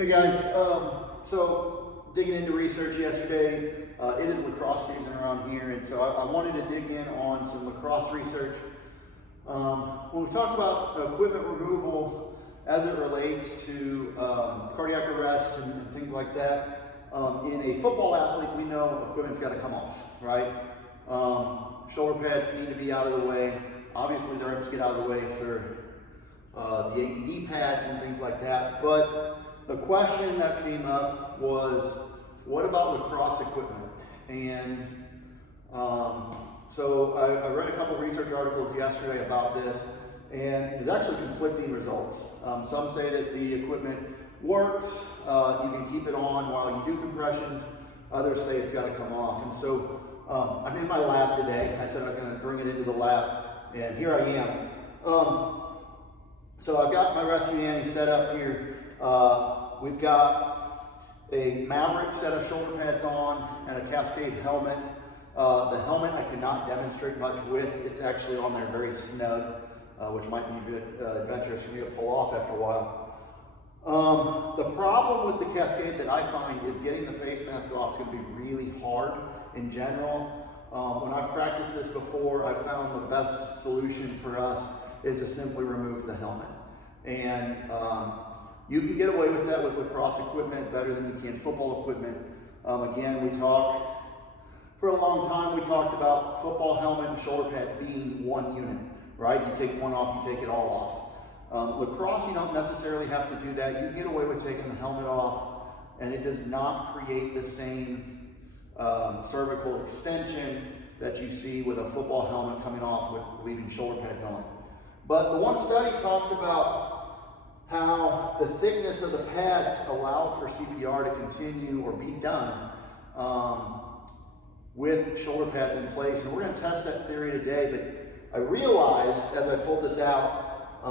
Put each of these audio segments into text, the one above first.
Hey guys, so digging into research yesterday, it is lacrosse season around here, and so I wanted to dig in on some lacrosse research. When we talk about equipment removal as it relates to cardiac arrest and things like that, in a football athlete, we know equipment's got to come off, right? Shoulder pads need to be out of the way. Obviously, they're going to get out of the way for the AED pads and things like that, but the question that came up was, what about lacrosse equipment? And so I read a couple research articles yesterday about this, and there's actually conflicting results. Some say that the equipment works, you can keep it on while you do compressions. Others say it's got to come off. And so I'm in my lab today. I said I was going to bring it into the lab, and here I am. So I've got my rescue Annie set up here. We've got a Maverick set of shoulder pads on and a Cascade helmet. The helmet I cannot demonstrate much with. It's actually on there very snug, which might be adventurous for me to pull off after a while. The problem with the Cascade that I find is getting the face mask off is going to be really hard in general. When I've practiced this before, I've found the best solution for us is to simply remove the helmet. And you can get away with that with lacrosse equipment better than you can football equipment. Again, for a long time, we talked about football helmet and shoulder pads being one unit, right? You take one off, you take it all off. Lacrosse, you don't necessarily have to do that. You can get away with taking the helmet off, and it does not create the same cervical extension that you see with a football helmet coming off with leaving shoulder pads on. But the one study talked about how the thickness of the pads allowed for CPR to continue or be done with shoulder pads in place. And we're going to test that theory today, but I realized as I pulled this out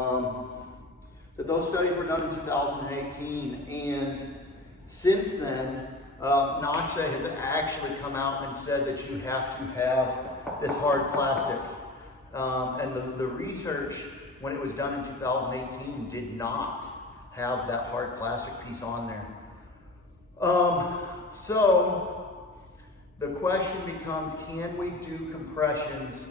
that those studies were done in 2018, and since then, NOCSA has actually come out and said that you have to have this hard plastic. And the research, when it was done in 2018, did not have that hard plastic piece on there. So the question becomes, can we do compressions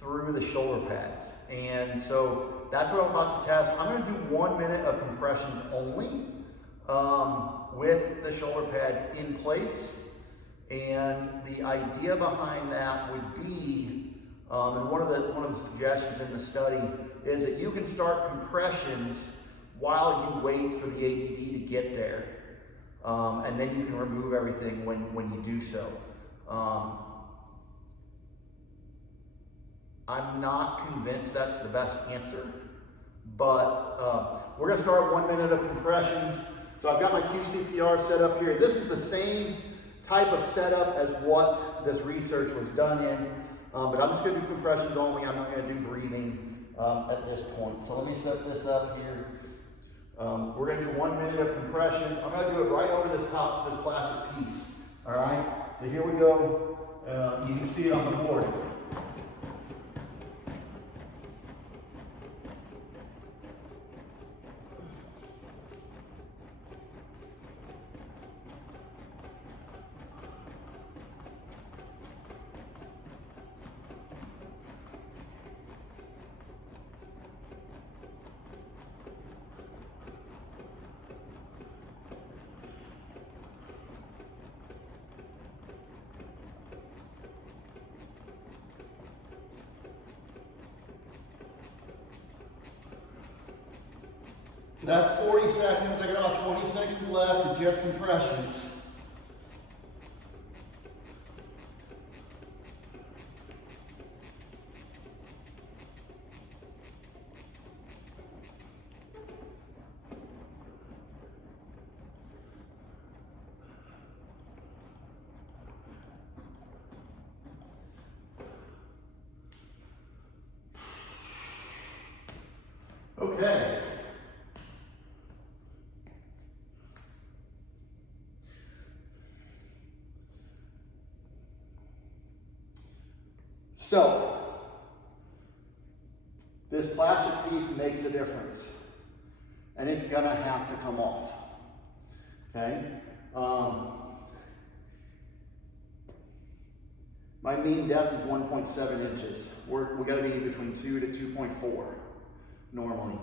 through the shoulder pads? And so that's what I'm about to test. I'm going to do 1 minute of compressions only with the shoulder pads in place. And the idea behind that would be, and one of the suggestions in the study is that you can start compressions while you wait for the AED to get there, and then you can remove everything when you do so. I'm not convinced that's the best answer, but we're going to start 1 minute of compressions. So I've got my QCPR set up here. This is the same type of setup as what this research was done in. But I'm just going to do compressions only. I'm not going to do breathing at this point. So let me set this up here. We're going to do 1 minute of compressions. I'm going to do it right over this plastic piece. All right. So here we go. You can see it on the board. So that's 40 seconds. I got about 20 seconds left of just compressions. Okay. So, this plastic piece makes a difference, and it's gonna have to come off. okay? My mean depth is 1.7 inches. We gotta be between 2 to 2.4 normally.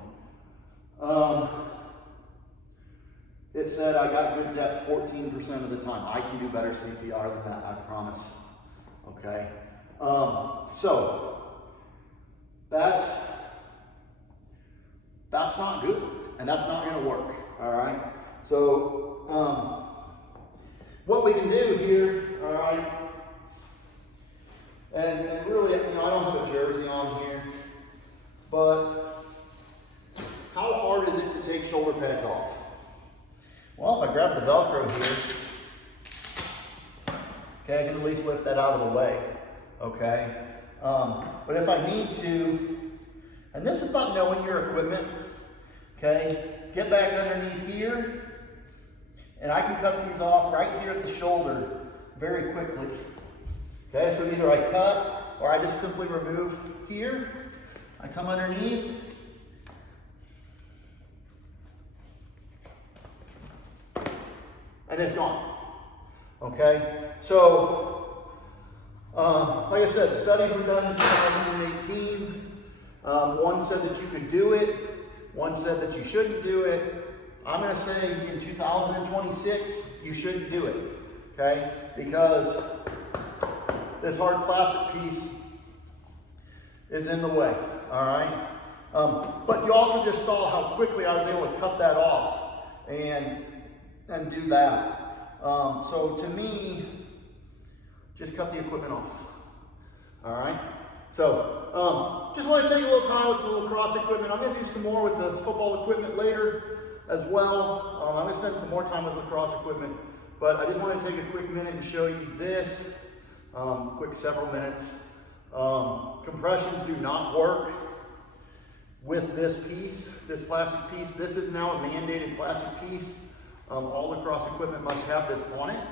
It said I got good depth 14% of the time. I can do better CPR than that, I promise. Okay. So that's not good, and that's not going to work. All right. So what we can do here, all right, and really, you know, I don't have a jersey on here, but how hard is it to take shoulder pads off? Well, if I grab the Velcro here, okay, I can at least lift that out of the way, okay? But if I need to, and this is about knowing your equipment, okay? Get back underneath here, and I can cut these off right here at the shoulder very quickly. Okay, so either I cut or I just simply remove here. I come underneath. And it's gone. Okay, so like I said, studies were done in 2018. One said that you could do it. One said that you shouldn't do it. I'm going to say in 2026, you shouldn't do it. Okay, because this hard plastic piece is in the way. All right, but you also just saw how quickly I was able to cut that off and do that. So to me, just cut the equipment off. All right. So just want to take a little time with the lacrosse equipment. I'm going to do some more with the football equipment later as well. I'm going to spend some more time with lacrosse equipment, but I just want to take a quick minute and show you this. Quick several minutes. Compressions do not work with this piece, this plastic piece. This is now a mandated plastic piece. All lacrosse equipment must have this on it.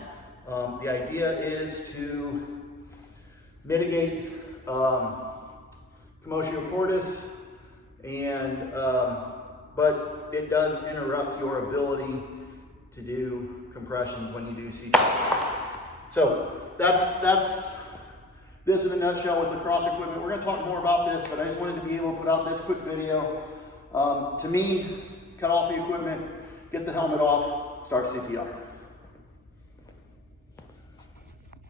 The idea is to mitigate commotio cordis, and but it does interrupt your ability to do compressions when you do CPR. So that's this in a nutshell with lacrosse equipment. We're going to talk more about this, but I just wanted to be able to put out this quick video. To me, cut off the equipment, get the helmet off, start CPR.